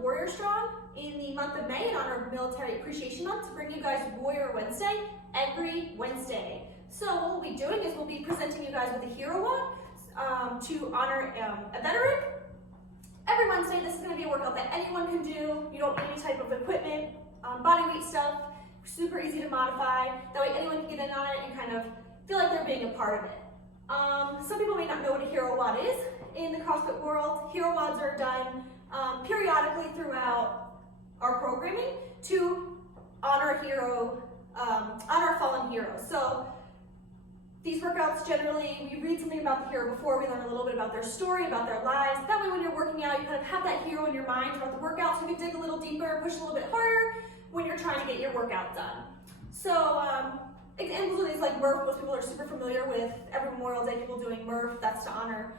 Warrior Strong in the month of May in honor of Military Appreciation Month to bring you guys Warrior Wednesday every Wednesday. So what we'll be doing is we'll be presenting you guys with a hero walk to honor a veteran. Every Wednesday, this is going to be a workout that anyone can do. You don't need any type of equipment, body weight stuff, super easy to modify. That way anyone can get in on it and kind of feel like they're being a part of it. Some people may not know what a hero WOD is. In the CrossFit world, hero WODs are done periodically throughout our programming to honor a hero, honor a fallen hero. So these workouts generally, we read something about the hero before, we learn a little bit about their story, about their lives. That way when you're working out, you kind of have that hero in your mind throughout the workout, so you can dig a little deeper, push a little bit harder when you're trying to get your workout done. So examples of these like Murph, most people are super familiar with. Every Memorial Day people doing Murph, that's to honor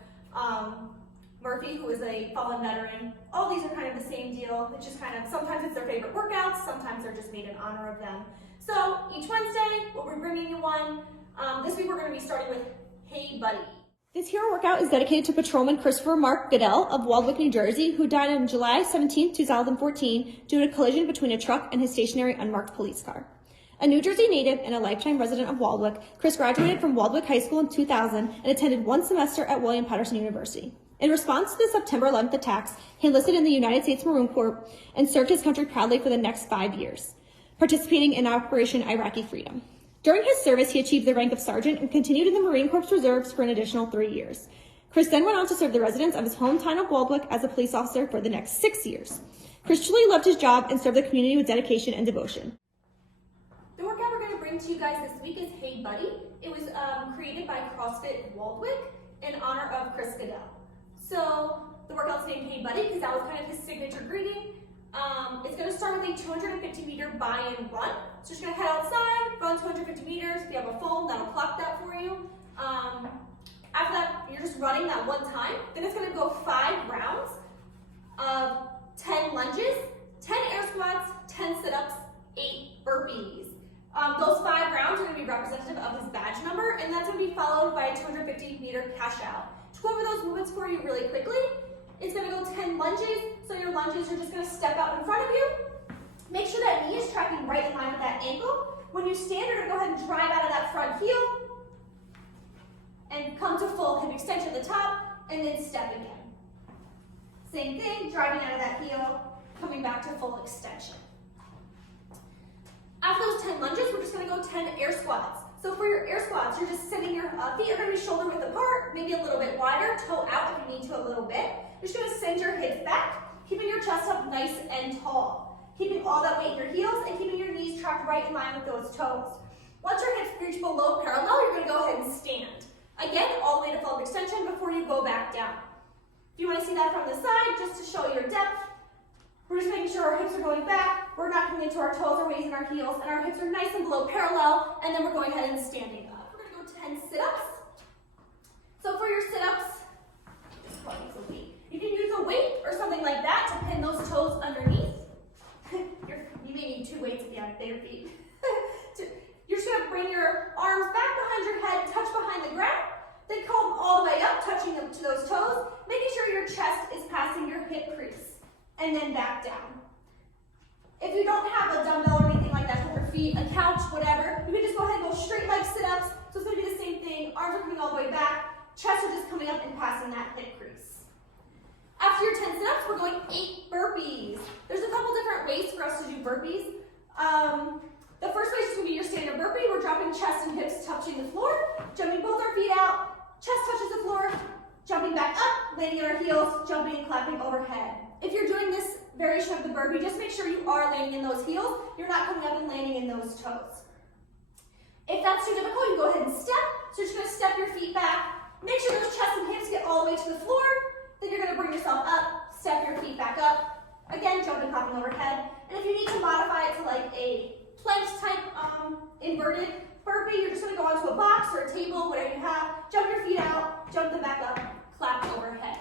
Murphy, who is a fallen veteran. All these are kind of the same deal. It's just kind of, sometimes it's their favorite workouts, sometimes they're just made in honor of them. So each Wednesday, we'll be bringing you one. This week we're going to be starting with Hey Buddy. This hero workout is dedicated to Patrolman Christopher Mark Goodell of Waldwick, New Jersey, who died on July 17, 2014 due to a collision between a truck and his stationary unmarked police car. A New Jersey native and a lifetime resident of Waldwick, Chris graduated from Waldwick High School in 2000 and attended one semester at William Paterson University. In response to the September 11th attacks, he enlisted in the United States Marine Corps and served his country proudly for the next 5 years, participating in Operation Iraqi Freedom. During his service, he achieved the rank of sergeant and continued in the Marine Corps Reserves for an additional 3 years. Chris then went on to serve the residents of his hometown of Waldwick as a police officer for the next 6 years. Chris truly loved his job and served the community with dedication and devotion. The workout we're going to bring to you guys this week is Hey Buddy. It was created by CrossFit Waldwick in honor of Chris Goodell. So the workout's named Hey Buddy because that was kind of his signature greeting. It's going to start with a 250 meter buy-in run. So you're just going to head outside, run 250 meters. If you have a phone, that'll clock that for you. After that, you're just running that one time. Then it's going to go 5 rounds of 10 lunges, 10 air squats, 10 sit-ups, 8 burpees. Those 5 rounds are going to be representative of his badge number, and that's going to be followed by a 250 meter cash out. To go over those movements for you really quickly, it's going to go 10 lunges. So your lunges, you're just going to step out in front of you. Make sure that knee is tracking right in line with that ankle. When you stand, you're going to go ahead and drive out of that front heel and come to full hip extension at the top, and then step again. Same thing, driving out of that heel, coming back to full extension. After those 10 lunges, we're just going to go 10 air squats. So for your air squats, you're just sending your feet are going to be shoulder width apart, maybe a little bit wider, toe out if you need to a little bit. You're just going to send your hips back, keeping your chest up nice and tall. Keeping all that weight in your heels and keeping your knees tracked right in line with those toes. Once your hips reach below parallel, you're going to go ahead and stand. Again, all the way to full extension before you go back down. If you want to see that from the side, just to show your depth, we're just making sure our hips are going back, we're not coming into our toes or waist in our heels, and our hips are nice and below parallel, and then we're going ahead and standing up. We're going to go 10 sit-ups. So for your sit-ups, you can use a weight or something like that to pin those toes underneath. You may need 2 weights at the end of your feet. You're just going to bring your arms back behind your head, touch behind the ground, then come all the way up, touching them to those toes, making sure your chest is passing your hip crease, and then back down. If you don't have a dumbbell or anything like that for your feet, a couch, whatever, you can just go ahead and go straight leg sit-ups. So it's going to be the same thing. Arms are coming all the way back, chest are just coming up and passing that hip crease. After your 10 sit-ups, we're going 8 burpees. There's a couple different ways for us to do burpees. The first way is just going to be your standard burpee. We're dropping chest and hips touching the floor, jumping both our feet out, chest touches the floor, jumping back up, landing on our heels, jumping and clapping overhead. If you're doing this variation of the burpee, just make sure you are landing in those heels. You're not coming up and landing in those toes. If that's too difficult, you can go ahead and step. So you're just going to step your feet back. Make sure those chest and hips get all the way to the floor. Then you're going to bring yourself up, step your feet back up. Again, jumping, clapping overhead. And if you need to modify it to like a plank type inverted burpee, you're just going to go onto a box or a table, whatever you have. Jump your feet out, jump them back up, clap overhead.